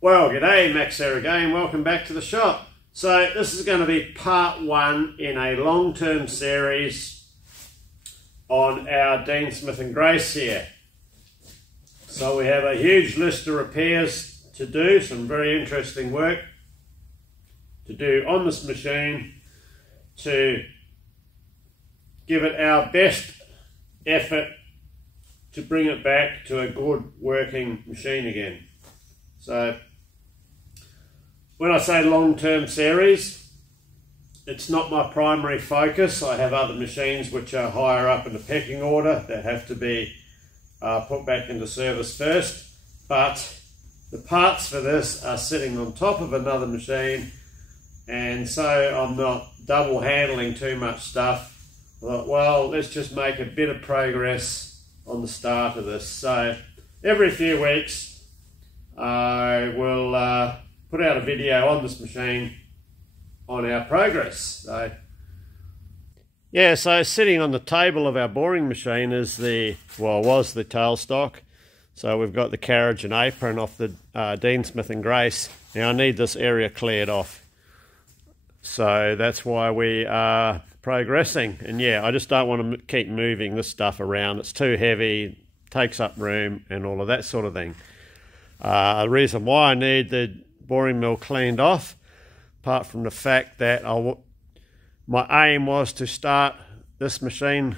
Well, g'day, Max here again. Welcome back to the shop. So this is going to be part one in a long-term series on our Dean Smith and Grace here. So we have a huge list of repairs to do, some very interesting work to do on this machine to give it our best effort to bring it back to a good working machine again. So when I say long-term series, it's not my primary focus. I have other machines which are higher up in the pecking order that have to be put back into service first, but the parts for this are sitting on top of another machine, and so I'm not double handling too much stuff. I thought, well, let's just make a bit of progress on the start of this. So every few weeks I will put out a video on this machine on our progress. So sitting on the table of our boring machine is was the tailstock. So we've got the carriage and apron off the Dean Smith and Grace. Now I need this area cleared off. So that's why we are progressing. And yeah, I just don't want to keep moving this stuff around. It's too heavy, takes up room and all of that sort of thing. The reason why I need the boring mill cleaned off, apart from the fact that my aim was to start this machine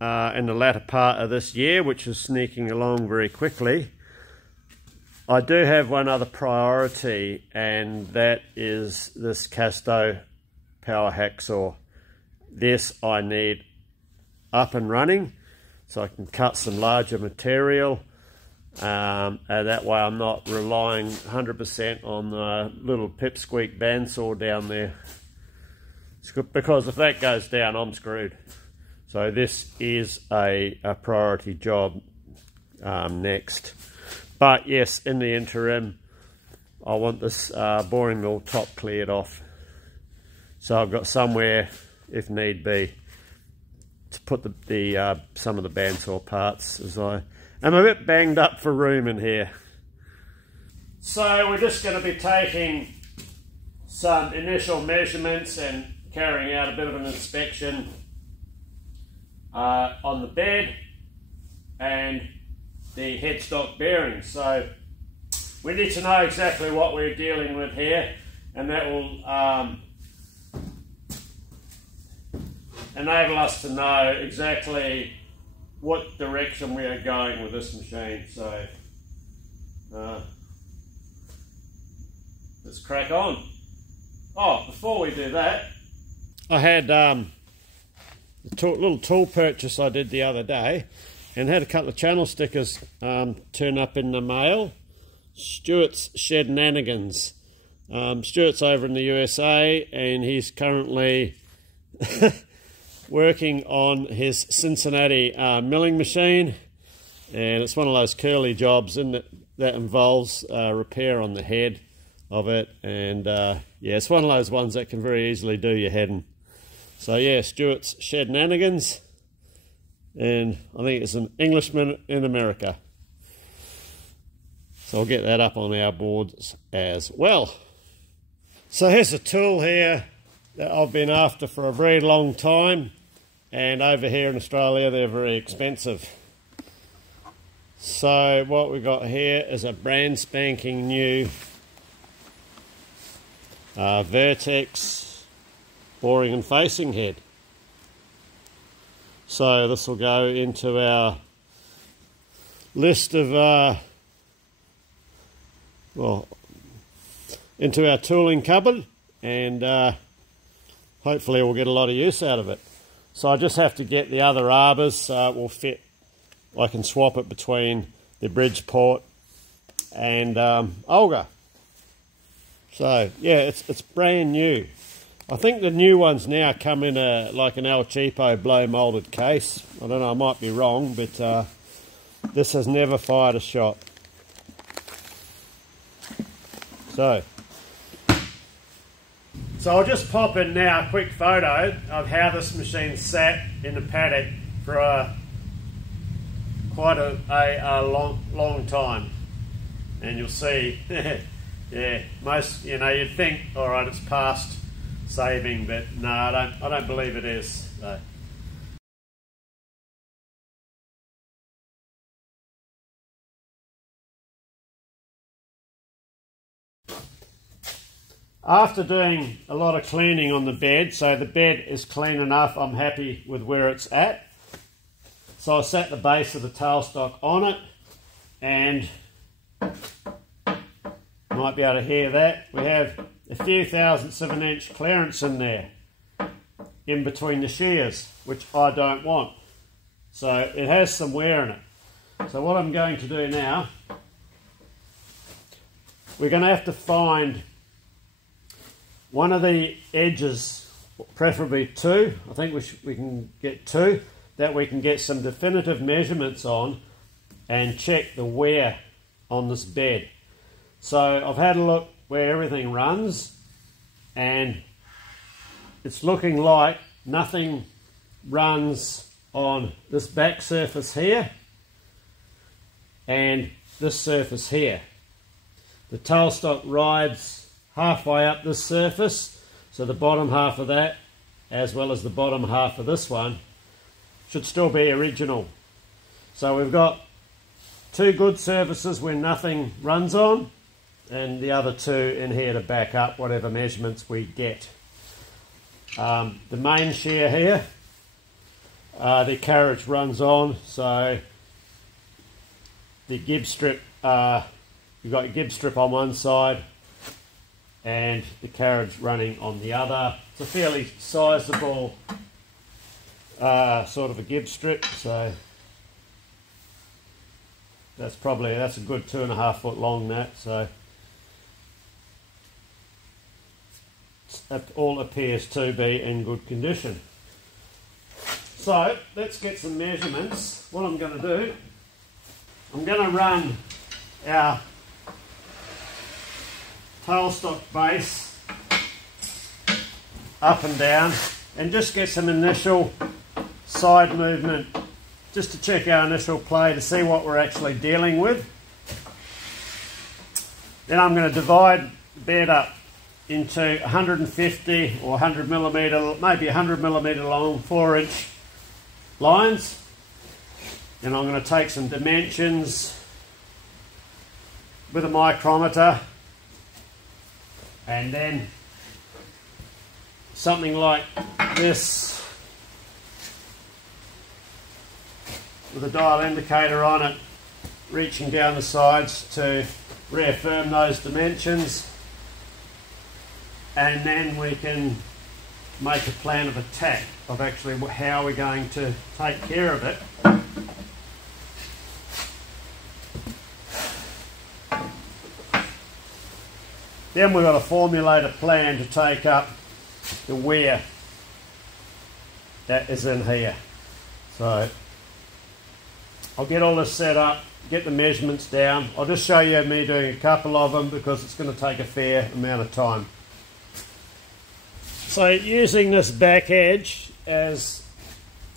in the latter part of this year, which is sneaking along very quickly. I do have one other priority, and that is this Casto power hacksaw. This I need up and running so I can cut some larger material. And that way I'm not relying 100% on the little pipsqueak bandsaw down there, because if that goes down I'm screwed. So this is a priority job next. But yes, in the interim I want this boring mill top cleared off, so I've got somewhere, if need be, to put some of the bandsaw parts, as I'm a bit banged up for room in here. So we're just going to be taking some initial measurements and carrying out a bit of an inspection on the bed and the headstock bearings. So we need to know exactly what we're dealing with here, and that will enable us to know exactly what direction we are going with this machine. So let's crack on. Oh, before we do that, I had the little tool purchase I did the other day, and had a couple of channel stickers turn up in the mail. Stuart's Shenanigans. Stuart's over in the USA, and he's currently working on his Cincinnati milling machine, and it's one of those curly jobs that involves repair on the head of it, and yeah, it's one of those ones that can very easily do your head in. So yeah, Stuart's Shenanigans, and I think it's an Englishman in America. So I'll get that up on our boards as well. So here's a tool here that I've been after for a very long time, and over here in Australia they're very expensive. So what we've got here is a brand spanking new Vertex boring and facing head. So this will go into our list of into our tooling cupboard, and hopefully we'll get a lot of use out of it. So I just have to get the other arbors so it will fit. I can swap it between the Bridgeport and Olga. So yeah, it's brand new. I think the new ones now come in like an El Cheapo blow molded case. I don't know, I might be wrong, but this has never fired a shot. So I'll just pop in now a quick photo of how this machine sat in the paddock for quite a long time, and you'll see Yeah, most, you know, you'd think, all right, it's past saving, but no, I don't believe it is. So. After doing a lot of cleaning on the bed, so the bed is clean enough, I'm happy with where it's at. So I set the base of the tailstock on it, and you might be able to hear that. We have a few thousandths of an inch clearance in there, in between the shears, which I don't want. So it has some wear in it. So what I'm going to do now, we're going to have to find one of the edges, preferably two. I think we can get two, that we can get some definitive measurements on and check the wear on this bed. So I've had a look where everything runs, and it's looking like nothing runs on this back surface here and this surface here. The tailstock rides halfway up this surface, so the bottom half of that as well as the bottom half of this one should still be original. So we've got two good surfaces where nothing runs on, and the other two in here to back up whatever measurements we get. The main shear here, the carriage runs on, so the gib strip, you've got your gib strip on one side and the carriage running on the other. It's a fairly sizable sort of a gib strip, so that's a good 2.5 foot long, that, so it all appears to be in good condition. So let's get some measurements. What I'm going to do, I'm going to run our tailstock base up and down and just get some initial side movement, just to check our initial play to see what we're actually dealing with. Then I'm going to divide the bed up into 150 or 100 millimetre, maybe 100 millimetre long 4-inch lines. And I'm going to take some dimensions with a micrometer, and then something like this with a dial indicator on it, reaching down the sides to reaffirm those dimensions, and then we can make a plan of attack of actually how we're going to take care of it. Then we've got to formulate a plan to take up the wear that is in here. So I'll get all this set up, get the measurements down. I'll just show you me doing a couple of them because it's going to take a fair amount of time. So using this back edge as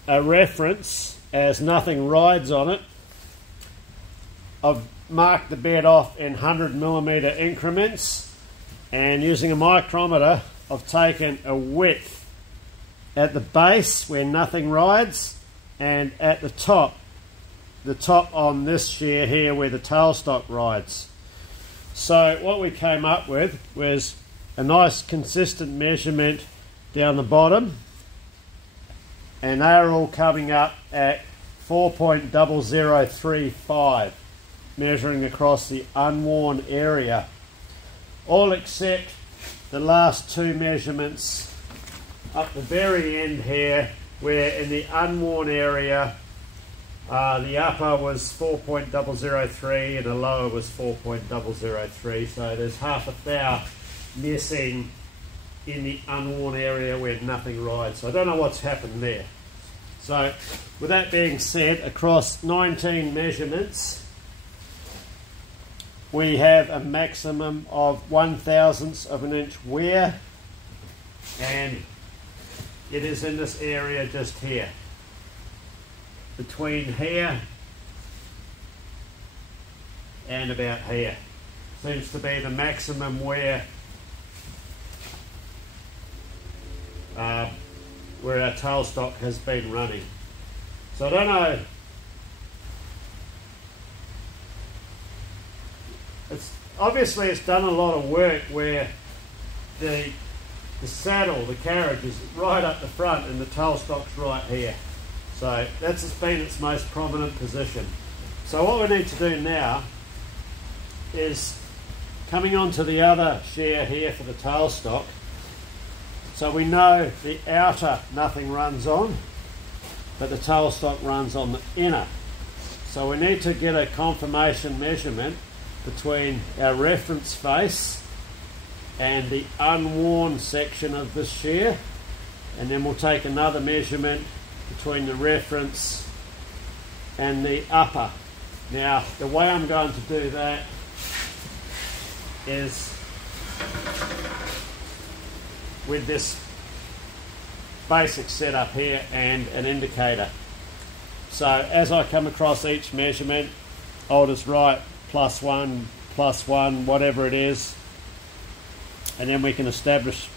a reference, as nothing rides on it, I've marked the bed off in 100 millimetre increments, and using a micrometer I've taken a width at the base where nothing rides, and at the top on this shear here where the tailstock rides. So what we came up with was a nice consistent measurement down the bottom, and they're all coming up at 4.0035, measuring across the unworn area, all except the last two measurements up the very end here, where in the unworn area the upper was 4.003 and the lower was 4.003, so there's half a thou missing in the unworn area where nothing rides. So I don't know what's happened there. So with that being said, across 19 measurements we have a maximum of 1/1000th of an inch wear, and it is in this area just here, between here and about here. seems to be the maximum where our tailstock has been running. So I don't know. Obviously it's done a lot of work where the saddle, the carriage is right up the front and the tailstock's right here. So that's been its most prominent position. So what we need to do now is coming onto the other shear here for the tailstock. So we know the outer nothing runs on, but the tailstock runs on the inner. So we need to get a confirmation measurement between our reference face and the unworn section of the shear, and then we'll take another measurement between the reference and the upper. Now the way I'm going to do that is with this basic setup here and an indicator. So as I come across each measurement, I'll just write +1, whatever it is, and then we can establish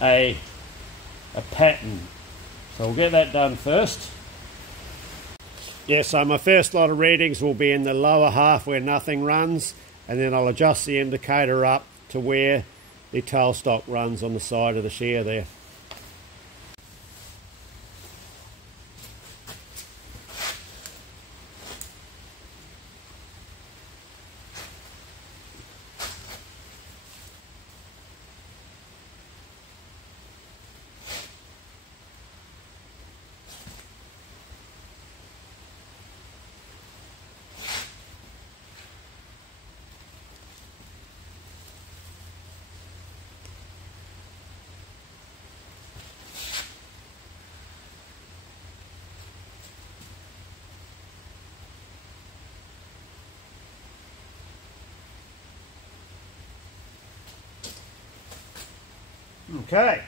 a pattern. So we'll get that done first. Yeah, so my first lot of readings will be in the lower half where nothing runs, and then I'll adjust the indicator up to where the tailstock runs on the side of the shear there. Okay.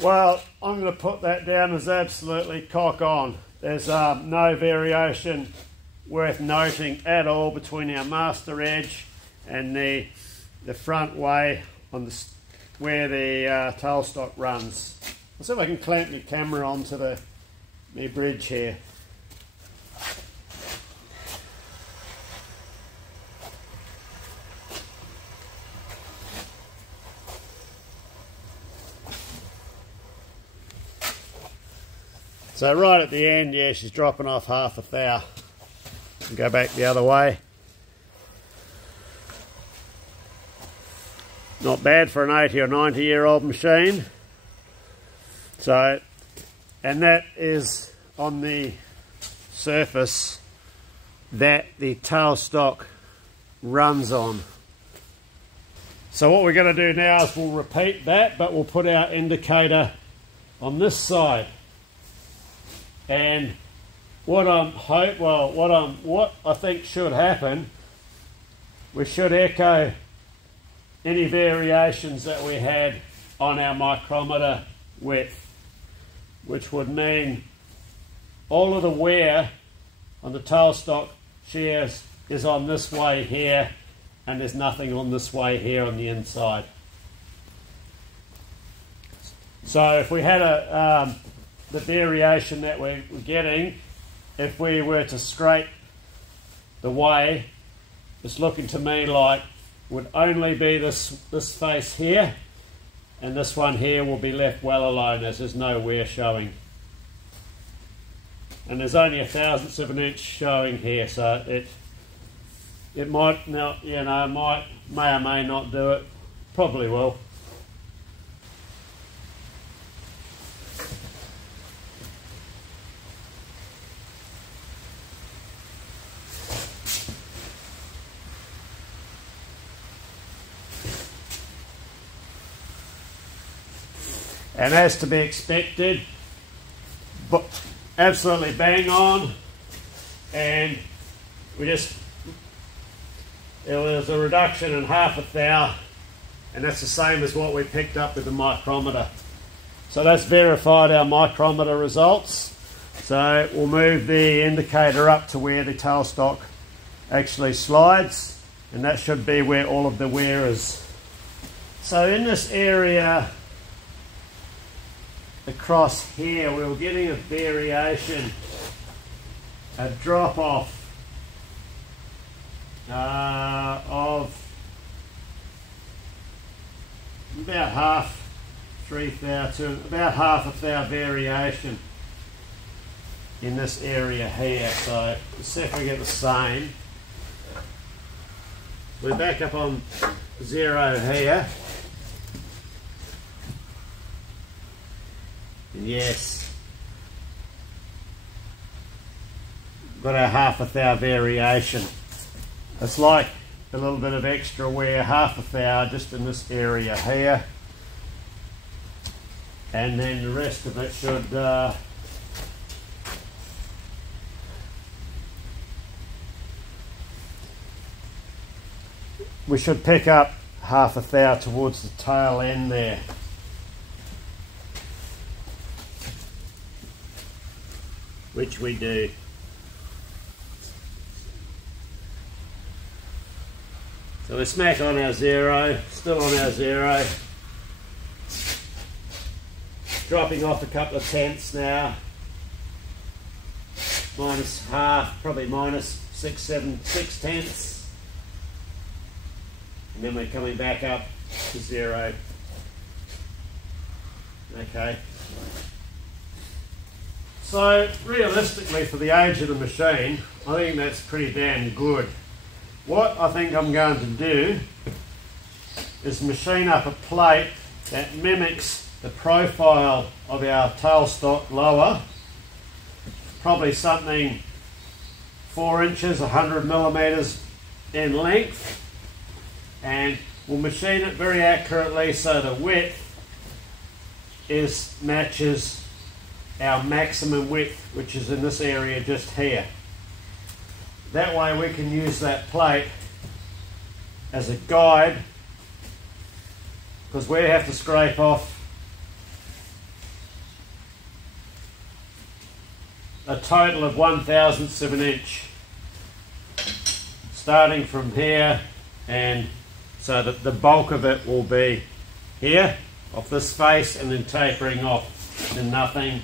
Well, I'm going to put that down as absolutely cock on. There's no variation worth noting at all between our master edge and the front way on where the tailstock runs. I'll see if I can clamp my camera onto my bridge here. So right at the end, yeah, she's dropping off half a thou. Go back the other way. Not bad for an 80 or 90 year old machine. So, and that is on the surface that the tailstock runs on. So what we're going to do now is we'll repeat that, but we'll put our indicator on this side. And what I think should happen, we should echo any variations that we had on our micrometer width, which would mean all of the wear on the tailstock shears is on this way here, and there's nothing on this way here on the inside. So if we had the variation that we're getting, if we were to scrape the way, it's looking to me like would only be this face here, and this one here will be left well alone as there's no wear showing. And there's only 1/1000th of an inch showing here, so it might not, may or may not do it. Probably will. And as to be expected, absolutely bang on, and there was a reduction in half a thou, and that's the same as what we picked up with the micrometer. So that's verified our micrometer results. So we'll move the indicator up to where the tailstock actually slides, and that should be where all of the wear is. So in this area across here, we were getting a variation, a drop off of about half a thou variation in this area here. So let's see if we get the same. We're back up on 0 here. And yes, got our half a thou variation. It's like a little bit of extra wear, half a thou just in this area here. And then the rest of it should we should pick up half a thou towards the tail end there. Which we do. So we're smack on our 0, still on our 0. Dropping off a couple of tenths now. Minus half, probably minus 6 tenths. And then we're coming back up to 0. Okay. So realistically, for the age of the machine, I think that's pretty damn good. What I think I'm going to do is machine up a plate that mimics the profile of our tailstock lower, probably something 4 inches, 100 millimeters in length, and we'll machine it very accurately so the width matches our maximum width, which is in this area just here. That way we can use that plate as a guide, because we have to scrape off a total of 1/1000 of an inch, starting from here, and so that the bulk of it will be here, off this face, and then tapering off to nothing,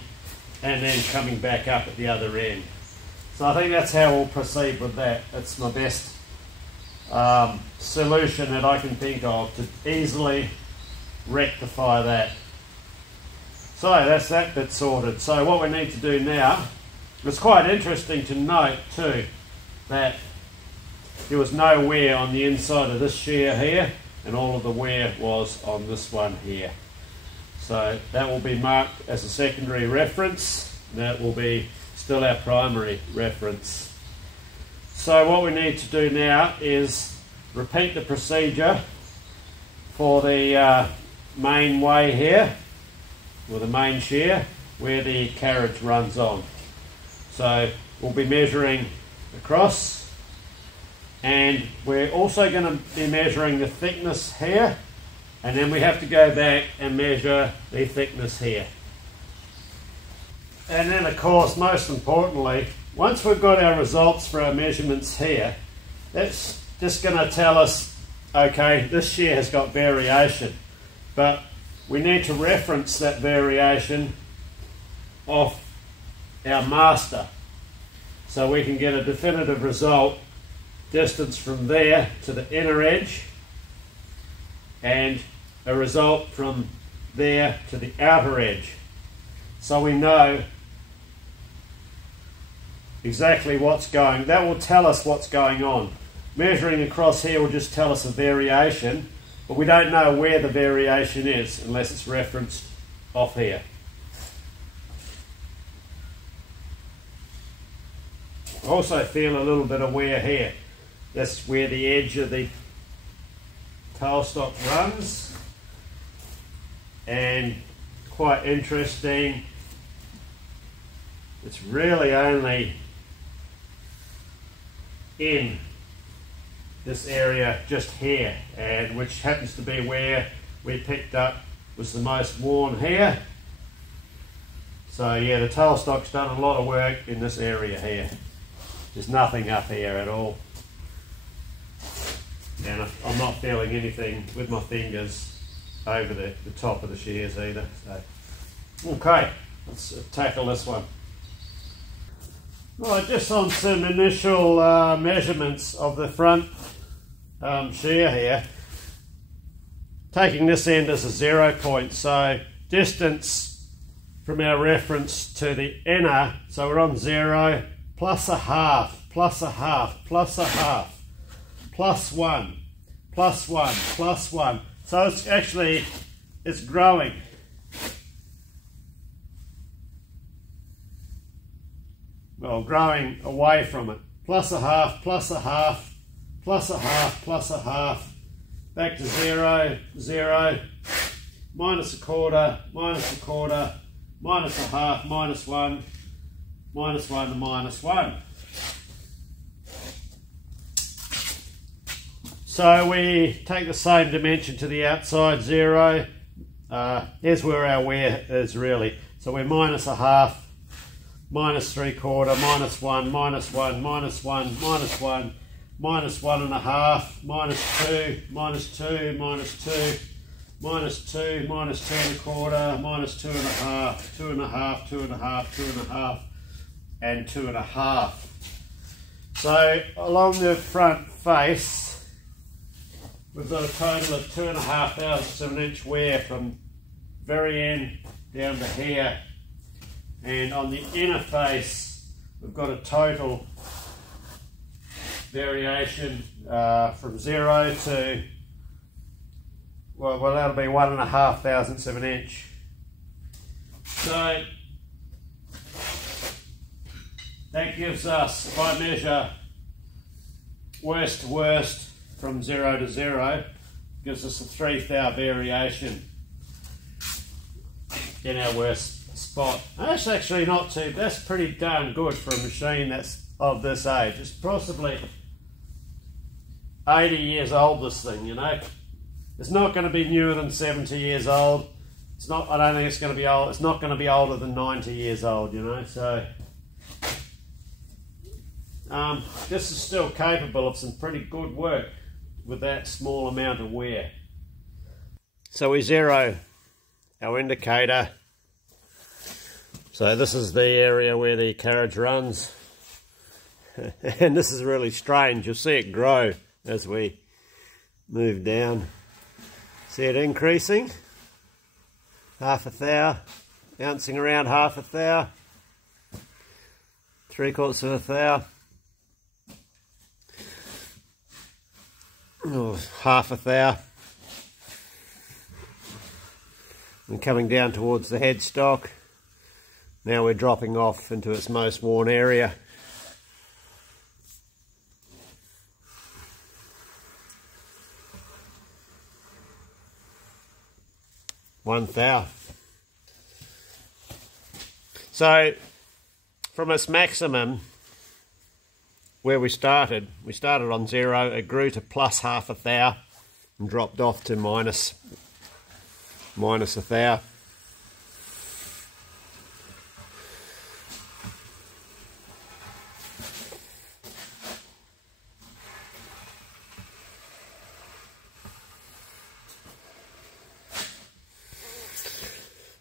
and then coming back up at the other end. So I think that's how we'll proceed with that. That's my best solution that I can think of to easily rectify that. So that's that bit sorted. So what we need to do now, it's quite interesting to note too that there was no wear on the inside of this shear here, and all of the wear was on this one here. So that will be marked as a secondary reference. That will be still our primary reference. So what we need to do now is repeat the procedure for the main way here, or the main shear, where the carriage runs on. So we'll be measuring across, and we're also going to be measuring the thickness here, and then we have to go back and measure the thickness here. And then of course, most importantly, once we've got our results for our measurements here, that's just going to tell us, okay, this shear has got variation, but we need to reference that variation off our master so we can get a definitive result, distance from there to the inner edge, and a result from there to the outer edge, so we know exactly what's going. That will tell us what's going on. Measuring across here will just tell us a variation, but we don't know where the variation is unless it's referenced off here. I also feel a little bit of wear here. That's where the edge of the tailstock runs, and quite interesting, It's really only in this area just here, and which happens to be where we picked up was the most worn here. So yeah, the tailstock's done a lot of work in this area here. There's nothing up here at all. And I'm not feeling anything with my fingers over the top of the shears either. So, okay, let's tackle this one. Right, just on some initial measurements of the front shear here. Taking this end as a 0 point, so distance from our reference to the inner, so we're on 0, plus a half, plus a half, plus a half, plus 1, plus 1, plus 1. So it's actually, it's growing. Well, growing away from it. Plus a half, plus a half, plus a half, plus a half. Back to 0, 0, minus a quarter, minus a quarter, minus a half, minus 1, minus 1 and minus 1. So we take the same dimension to the outside, 0. Here's where our wear is really. So we're minus a half, minus 3/4, minus 1, minus 1, minus 1, minus 1, minus 1 and a half, minus 2, minus 2, minus 2, minus 2, minus 2 1/4, minus 2 and a half, 2 and a half, 2 and a half, 2 and a half, and 2 and a half. So along the front face, we've got a total of 2.5 thousandths of an inch wear from very end down to here. And on the inner face, we've got a total variation from 0 to, well that'll be 1.5 thousandths of an inch. So that gives us, if I measure worst to worst from 0 to 0, gives us a 3 thou variation in our worst spot. That's actually not too, that's pretty darn good for a machine that's of this age. It's possibly 80 years old, this thing, you know. It's not going to be newer than 70 years old. It's not, I don't think it's going to be old, it's not going to be older than 90 years old, you know, so this is still capable of some pretty good work with that small amount of wear. So we zero our indicator. So this is the area where the carriage runs. And this is really strange. You'll see it grow as we move down. See it increasing. 1/2 thou, bouncing around 1/2 thou, 3/4 of a thou. Oh, 1/2 thou. And coming down towards the headstock. Now we're dropping off into its most worn area. One thou. So from its maximum, where we started on 0, it grew to plus 1/2 thou and dropped off to minus 1 thou.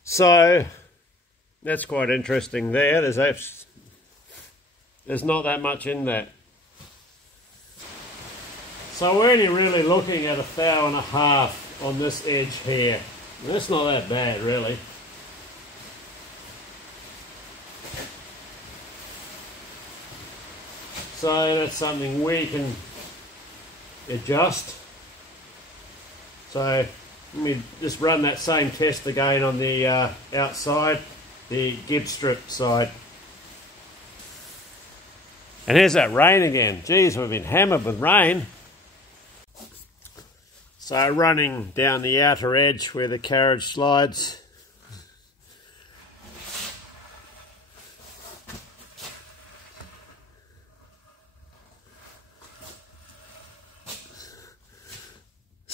So that's quite interesting there. There's not that much in that. So we're only really looking at 1.5 thou on this edge here. That's not that bad, really. So that's something we can adjust. So let me just run that same test again on the outside, the gib strip side. And here's that rain again. Geez, we've been hammered with rain. So running down the outer edge where the carriage slides.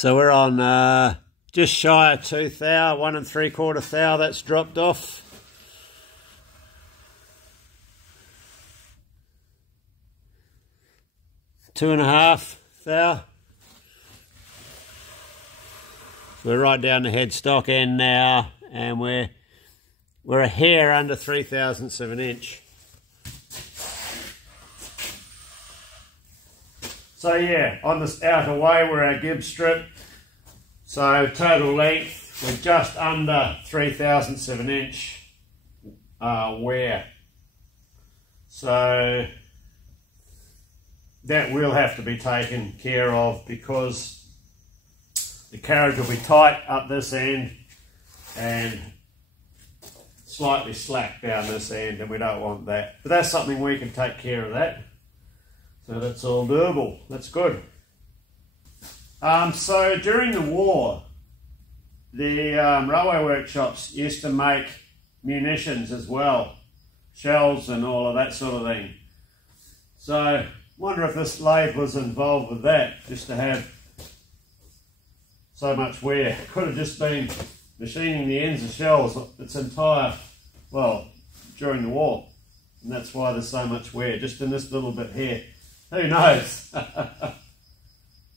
So we're on just shy of 2 thou, 1 3/4 thou that's dropped off. Two and a half thou. We're right down the headstock end now, and we're a hair under 3/1000 of an inch. So yeah, on this outer way we're our gib strip. So total length, we're just under 3/1000 of an inch wear. So that will have to be taken care of because the carriage will be tight up this end and slightly slack down this end, and we don't want that. But that's something we can take care of that. So that's all doable. That's good. So during the war, the railway workshops used to make munitions as well, shells and all of that sort of thing. So wonder if this lathe was involved with that, just to have so much wear. Could have just been machining the ends of shells its entire, well, during the war. And that's why there's so much wear, just in this little bit here. Who knows?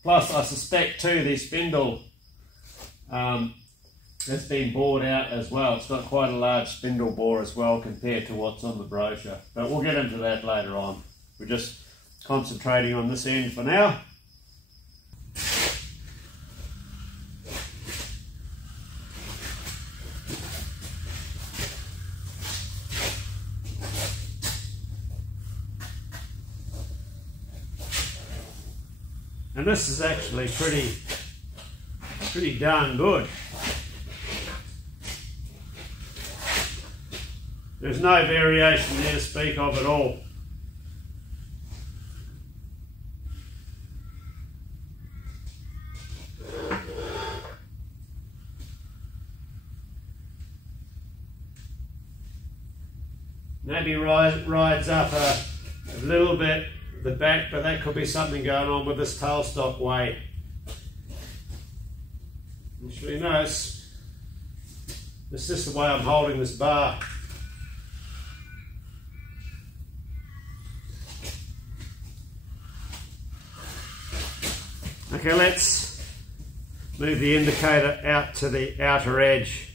Plus, I suspect too, the spindle has been bored out as well. It's got quite a large spindle bore as well compared to what's on the brochure. But we'll get into that later on. We're just concentrating on this end for now. And this is actually pretty darn good. There's no variation there to speak of at all. Maybe rides up a little bit the back, but that could be something going on with this tailstock weight. Actually, no, it's just the way I'm holding this bar. Okay, let's move the indicator out to the outer edge.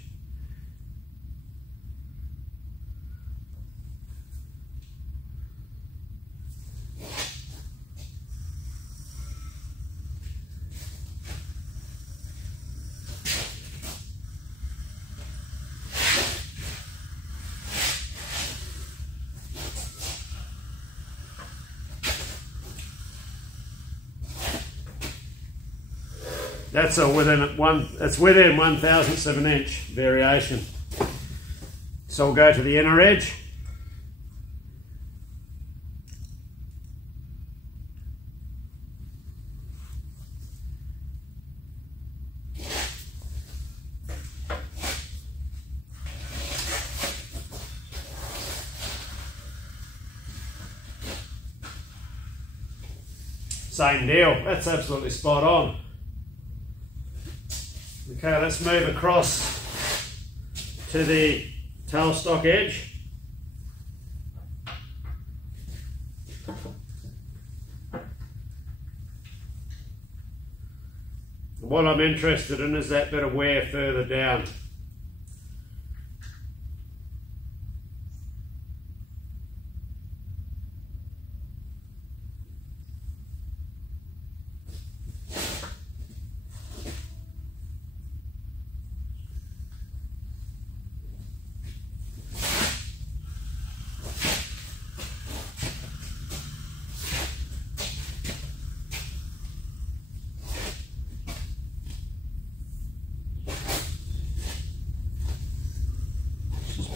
That's within 1/1000 of an inch variation. So we'll go to the inner edge. Same deal, that's absolutely spot on. Okay, let's move across to the tailstock edge. What I'm interested in is that bit of wear further down.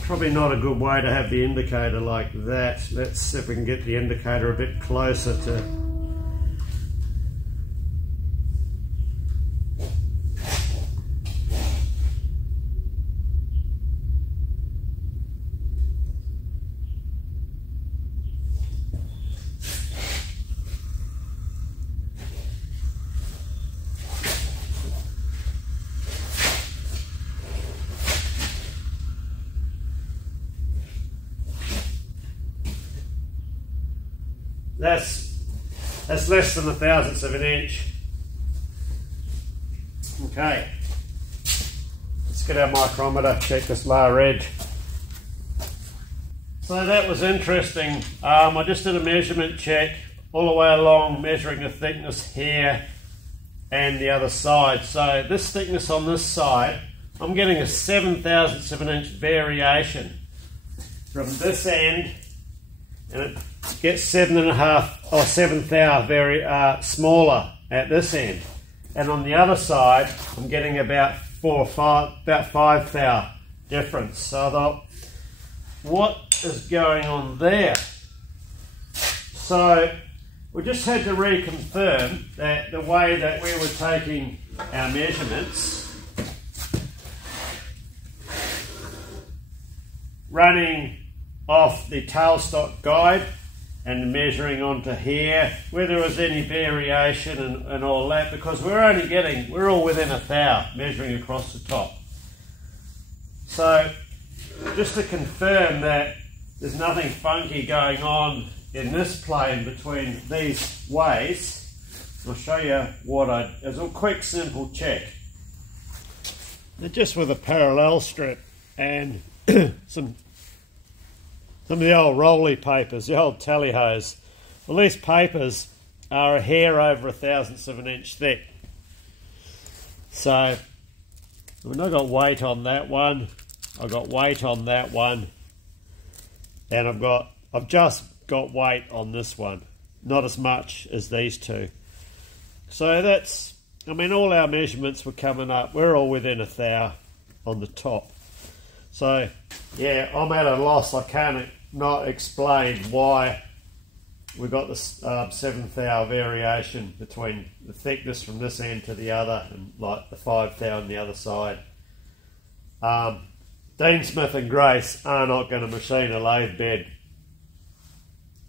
Probably not a good way to have the indicator like that. Let's see if we can get the indicator a bit closer to... That's less than 1/1000th of an inch. Okay, let's get our micrometer, check this lower edge. So that was interesting. I just did a measurement check all the way along, measuring the thickness here and the other side. So this thickness on this side, I'm getting a 7/1000th of an inch variation from this end, and it gets 7.5 or 7 thou very smaller at this end. And on the other side, I'm getting about 5 thou difference. So I thought, what is going on there? So we just had to reconfirm that the way that we were taking our measurements, running off the tailstock guide and measuring onto here, whether there was any variation and all that, because we're all within 1 thou measuring across the top. So just to confirm that there's nothing funky going on in this plane between these ways, I'll show you as a quick simple check. They're just with a parallel strip and some of the old rolly papers, the old tally hose. Well, these papers are a hair over 1/1000th of an inch thick. So I mean, I got weight on that one, I got weight on that one, and I've just got weight on this one. Not as much as these two. So that's, I mean, all our measurements were coming up. We're all within 1 thou on the top. So yeah, I'm at a loss. I can't not explain why we got this 7 thou variation between the thickness from this end to the other, and like the 5 thou on the other side. Dean Smith and Grace are not going to machine a lathe bed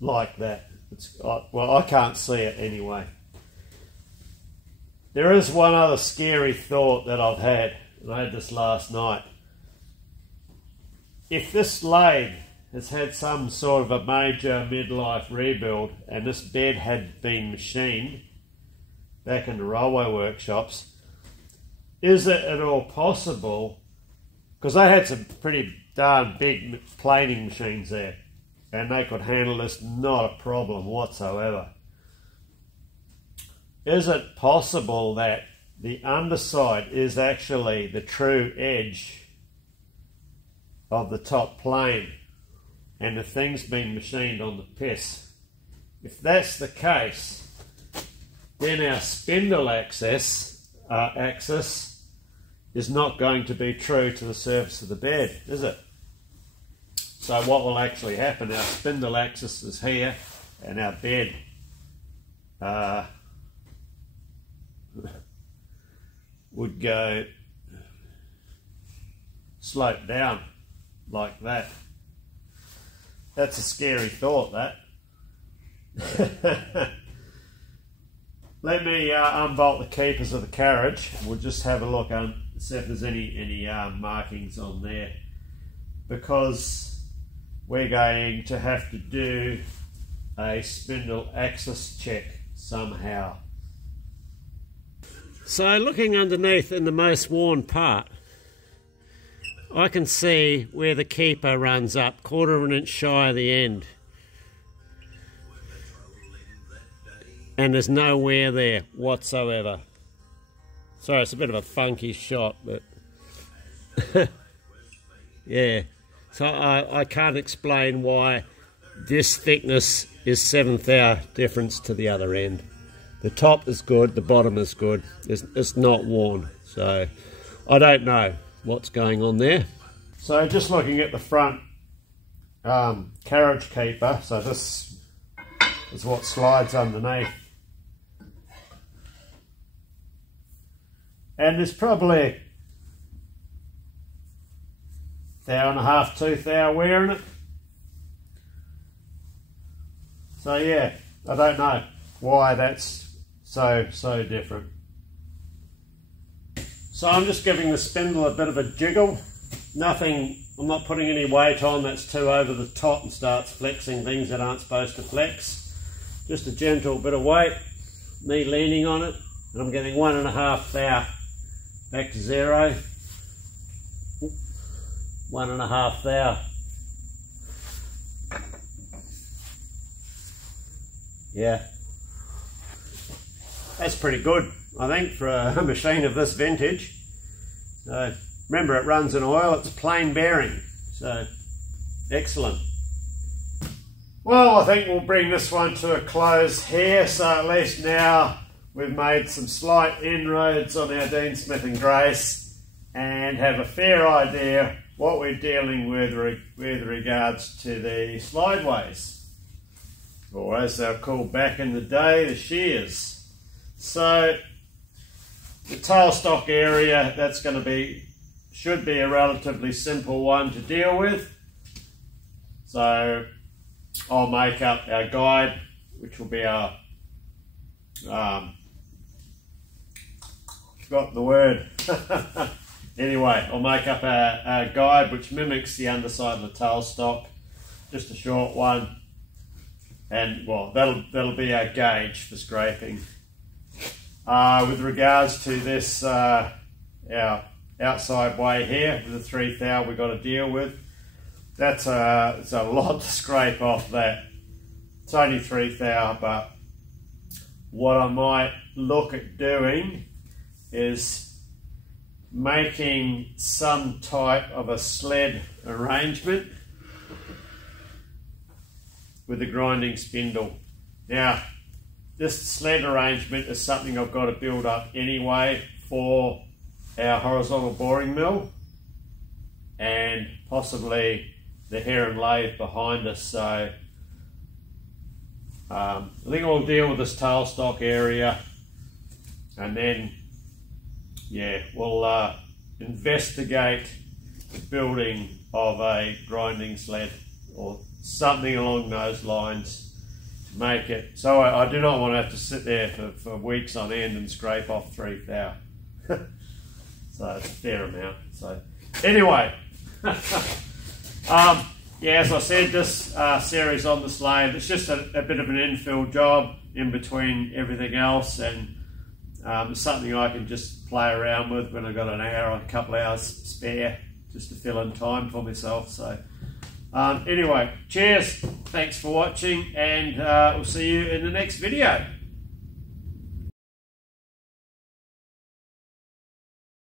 like that. Well, I can't see it anyway. There is one other scary thought that I've had, and I had this last night. If this lathe has had some sort of a major midlife rebuild and this bed had been machined back in the railway workshops, is it at all possible, because they had some pretty darn big planing machines there and they could handle this not a problem whatsoever, is it possible that the underside is actually the true edge of the top plane and the thing's been machined on the piss? If that's the case, then our spindle axis is not going to be true to the surface of the bed, is it? So what will actually happen, our spindle axis is here and our bed would go slope down like that. That's a scary thought, that. Let me unbolt the keepers of the carriage. We'll just have a look and see if there's any markings on there, because we're going to have to do a spindle axis check somehow. So looking underneath in the most worn part, I can see where the keeper runs up, 1/4 of an inch shy of the end. And there's no wear there whatsoever. Sorry, it's a bit of a funky shot, but yeah. So I can't explain why this thickness is 7 thou difference to the other end. The top is good, the bottom is good. It's not worn, so I don't know what's going on there. So just looking at the front carriage keeper, so this is what slides underneath. And there's probably 1.5 thou, 2 thou wear in it. So yeah, I don't know why that's so different. So I'm just giving the spindle a bit of a jiggle. Nothing, I'm not putting any weight on that's too over the top and starts flexing things that aren't supposed to flex. just a gentle bit of weight, me leaning on it, and I'm getting 1.5 thou. Back to 0. 1.5 thou. Yeah, that's pretty good, I think, for a machine of this vintage. So remember, it runs in oil, it's a plain bearing, so excellent. Well, I think we'll bring this one to a close here, so at least now we've made some slight inroads on our Dean Smith and Grace and have a fair idea what we're dealing with regards to the slideways, or as they're called back in the day, the shears. So the tailstock area, that's going to should be a relatively simple one to deal with. So I'll make up our guide, which will be our, forgot the word. Anyway, I'll make up our guide, which mimics the underside of the tailstock, just a short one. And well, that'll be our gauge for scraping. With regards to this, our outside way here with the 3 thou we've got to deal with, it's a lot to scrape off that. It's only 3 thou, but what I might look at doing is making some type of a sled arrangement with the grinding spindle. Now, this sled arrangement is something I've got to build up anyway for our horizontal boring mill and possibly the Heron lathe behind us. So I think I'll deal with this tailstock area, and then yeah, we'll investigate the building of a grinding sled or something along those lines to make it. So I do not want to have to sit there for weeks on end and scrape off 3 thou. So it's a fair amount. So anyway, yeah, as I said, this series on the slave, it's just a bit of an infill job in between everything else, and it's something I can just play around with when I've got an hour or a couple hours spare just to fill in time for myself. So anyway, cheers, thanks for watching, and we'll see you in the next video.